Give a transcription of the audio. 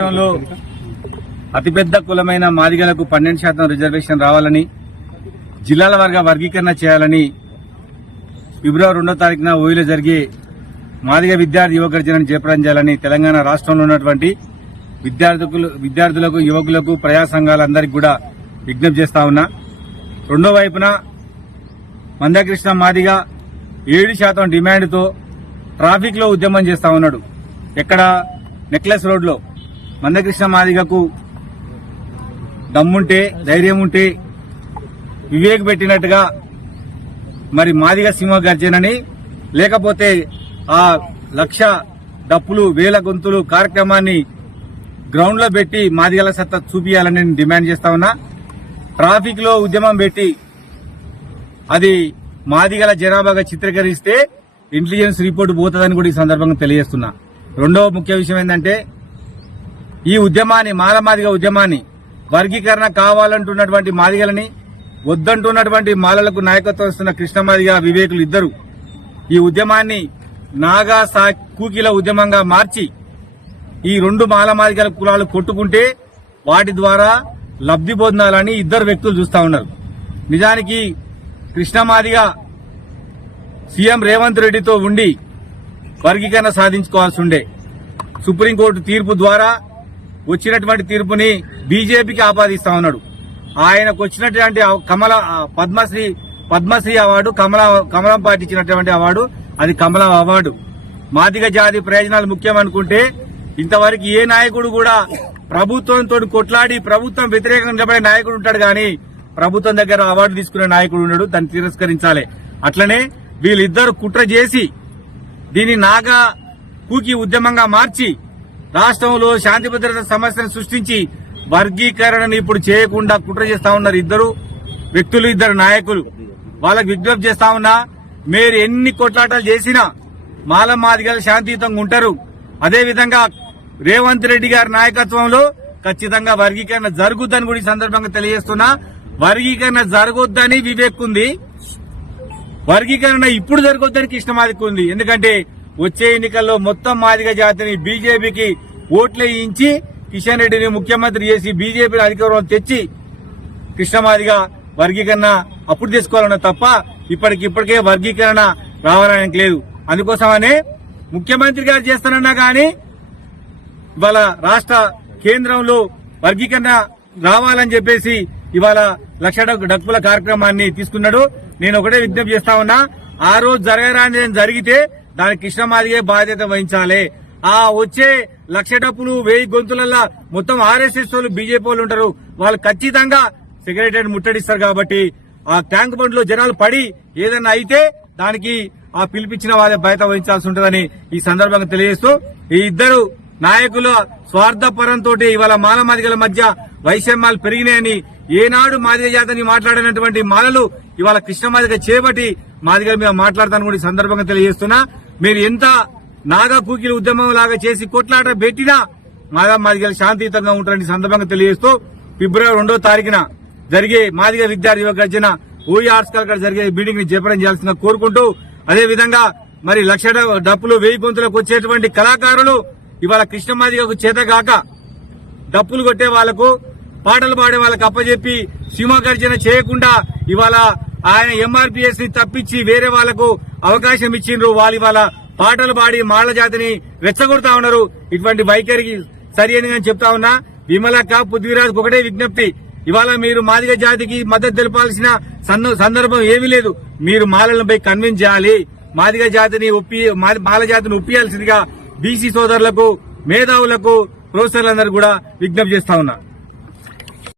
రాష్ట్రంలో అతిపెద్ద కులమైన మాదిగలకు 12% రిజర్వేషన్ రావాలని జిల్లాల వారీగా వర్గీకరణ చేయాలని ఫిబ్రవరి 2వ తారీఖున ఓయిలో జరిగే మాదిగ విద్యార్థి యువ గర్జనను జయప్రదం చేయాలని తెలంగాణ రాష్ట్రంలో ఉన్నటువంటి విద్యార్థులకు యువకులకు ప్రజా సంఘాలందరికీ కూడా విజ్ఞప్తి చేస్తా ఉన్నా. రెండో వైపున మందకృష్ణ మాదిగ 7% డిమాండ్తో ట్రాఫిక్ లో ఉద్యమం చేస్తా ఉన్నాడు. ఎక్కడ? నెక్లెస్ రోడ్ లో. మందకృష్ణ మాదిగకు దమ్ముంటే, ధైర్యం ఉంటే వివేక్ పెట్టినట్టుగా మరి మాదిగ సింహ గర్జనని, లేకపోతే ఆ 1,00,000 డప్పులు 1000 గొంతులు కార్యక్రమాన్ని గ్రౌండ్ లో పెట్టి మాదిగల సత్తా చూపియాలని నేను డిమాండ్ చేస్తా ఉన్నా. ట్రాఫిక్ లో ఉద్యమం పెట్టి అది మాదిగల జనాభాగా చిత్రీకరిస్తే ఇంటెలిజెన్స్ రిపోర్ట్ పోతుందని కూడా ఈ సందర్భంగా తెలియజేస్తున్నా. రెండవ ముఖ్య విషయం ఏంటంటే, ఈ ఉద్యమాన్ని, మాదిగ ఉద్యమాన్ని వర్గీకరణ కావాలంటున్నటువంటి మాదిగలని, వద్దంటున్నటువంటి మాలలకు నాయకత్వం ఇస్తున్న కృష్ణ మాదిగ, వివేకులు ఇద్దరు ఈ ఉద్యమాన్ని నాగా కూకిల ఉద్యమంగా మార్చి ఈ రెండు మాదిగల కులాలు కొట్టుకుంటే వాటి ద్వారా లబ్ధి పొందాలని ఇద్దరు వ్యక్తులు చూస్తా ఉన్నారు. నిజానికి కృష్ణ మాదిగ సీఎం రేవంత్ రెడ్డితో ఉండి వర్గీకరణ సాధించుకోవాల్సి ఉండే. సుప్రీంకోర్టు తీర్పు ద్వారా వచ్చినటువంటి తీర్పుని బీజేపీకి ఆపాదిస్తా ఉన్నాడు. ఆయనకు వచ్చినటువంటి పద్మశ్రీ అవార్డు కమలం పార్టీ ఇచ్చినటువంటి అవార్డు, అది కమలం అవార్డు. మాదిగ జాతి ప్రయోజనాలు ముఖ్యమనుకుంటే ఇంతవరకు ఏ నాయకుడు కూడా ప్రభుత్వంతో కొట్లాడి ప్రభుత్వం వ్యతిరేకంగా నిలబడే నాయకుడు ఉంటాడు కానీ ప్రభుత్వం దగ్గర అవార్డు తీసుకునే నాయకుడు ఉన్నాడు. దాన్ని తిరస్కరించాలి. అట్లనే వీళ్ళిద్దరు కుట్ర చేసి దీన్ని నాగా కూకి ఉద్యమంగా మార్చి రాష్ట్రంలో శాంతి భద్రత సమస్యను సృష్టించి వర్గీకరణను ఇప్పుడు చేయకుండా కుట్ర చేస్తా ఉన్నారు ఇద్దరు వ్యక్తులు, ఇద్దరు నాయకులు. వాళ్ళకు విజ్ఞప్తి చేస్తా ఉన్నా, మీరు ఎన్ని కొట్లాటాలు చేసినా మాదిగలు శాంతియుతంగా ఉంటారు. అదేవిధంగా రేవంత్ రెడ్డి గారి నాయకత్వంలో ఖచ్చితంగా వర్గీకరణ జరుగుద్దని కూడా ఈ సందర్భంగా తెలియజేస్తున్నా. వర్గీకరణ జరగొద్దని వివేక్ ఉంది, వర్గీకరణ ఇప్పుడు జరగొద్దని కృష్ణ మాదిగ ఉంది. ఎందుకంటే వచ్చే ఎన్నికల్లో మొత్తం మాదిగ జాతిని బీజేపీకి ఓట్లు వేయించి కిషన్ రెడ్డిని ముఖ్యమంత్రి చేసి బీజేపీ అధికారం తెచ్చి కృష్ణ మాదిగ వర్గీకరణ అప్పుడు తీసుకోవాలన్నా తప్ప ఇప్పటికే వర్గీకరణ రావాలని లేదు. అందుకోసమనే ముఖ్యమంత్రి గారు చేస్తానన్నా గాని ఇవాళ రాష్ట్ర కేంద్రంలో వర్గీకరణ రావాలని చెప్పేసి ఇవాళ 1,00,000 డప్పుల కార్యక్రమాన్ని తీసుకున్నాడు. నేను ఒకటే విజ్ఞప్తి చేస్తా ఉన్నా, ఆ రోజు జరగరాని జరిగితే దానికి కృష్ణ మాదిగే బాధ్యత వహించాలి. ఆ వచ్చే 1,00,000 డప్పులు 1000 గొంతులల్లా మొత్తం ఆర్ఎస్ఎస్ వాళ్ళు, బీజేపీ వాళ్ళు ఉంటారు. వాళ్ళు ఖచ్చితంగా సెక్రటరీ ముట్టడిస్తారు. కాబట్టి ఆ ట్యాంక్ బండ్ లో జనాలు పడి ఏదన్నా అయితే దానికి ఆ పిలిపించిన వాళ్ళ బాధ్యత వహించాల్సి ఉంటుందని ఈ సందర్భంగా తెలియజేస్తూ, ఈ ఇద్దరు నాయకుల స్వార్థపరంతో ఇవాళ మాదిగల మధ్య వైషమ్యాలు పెరిగినాయని, ఏనాడు మాదిగ జాతిని మాట్లాడినటువంటి మాలలు ఇవాళ కృష్ణ మాదిగ చేపట్టి మాదిగల మీద మాట్లాడతాను కూడా ఈ సందర్భంగా తెలియజేస్తున్నా. మీరు ఎంత నాగా కూకిల ఉద్యమం లాగా చేసి కొట్లాట పెట్టినా మాదిగలు శాంతియుతంగా ఉంటారని సందర్భంగా తెలియజేస్తూ, ఫిబ్రవరి 2వ తారీఖున జరిగే మాదిగ విద్యార్థి యువ గర్జన ఓయి ఆర్ట్స్ కాలేజ్ జరిగే మీటింగ్ ని జయప్రదం చేయాల్సిందిగా కోరుకుంటూ, అదేవిధంగా మరి 1,00,000 డప్పులు 1000 గొంతులకు వచ్చేటువంటి కళాకారులు ఇవాళ కృష్ణ మాదిగకు చేతగాక డప్పులు కొట్టే వాళ్లకు, పాటలు పాడే వాళ్ళకు అప్పచెప్పి సింహ గర్జన చేయకుండా ఇవాళ ఆయన ఎంఆర్పీఎస్ ని తప్పించి వేరే వాళ్లకు అవకాశం ఇచ్చిండ్రు. వాళ్ళు ఇవాళ పాటలు పాడి మాళ్ల జాతిని రెచ్చగొడతా ఉన్నారు. ఇటువంటి వైఖరికి సరి అని చెప్తా ఉన్నా. విమలక్క, పృథ్వీరాజ్ ఒకటే విజ్ఞప్తి, ఇవాళ మీరు మాదిగ జాతికి మద్దతు తెలపాల్సిన సందర్భం ఏమీ లేదు. మీరు మాలలను పోయి కన్విన్స్ చేయాలి. మాదిగ జాతిని మాల జాతిని ఒప్పియాల్సిందిగా బీసీ సోదరులకు, మేధావులకు, ప్రొఫెసర్లందరూ కూడా విజ్ఞప్తి చేస్తా ఉన్నా.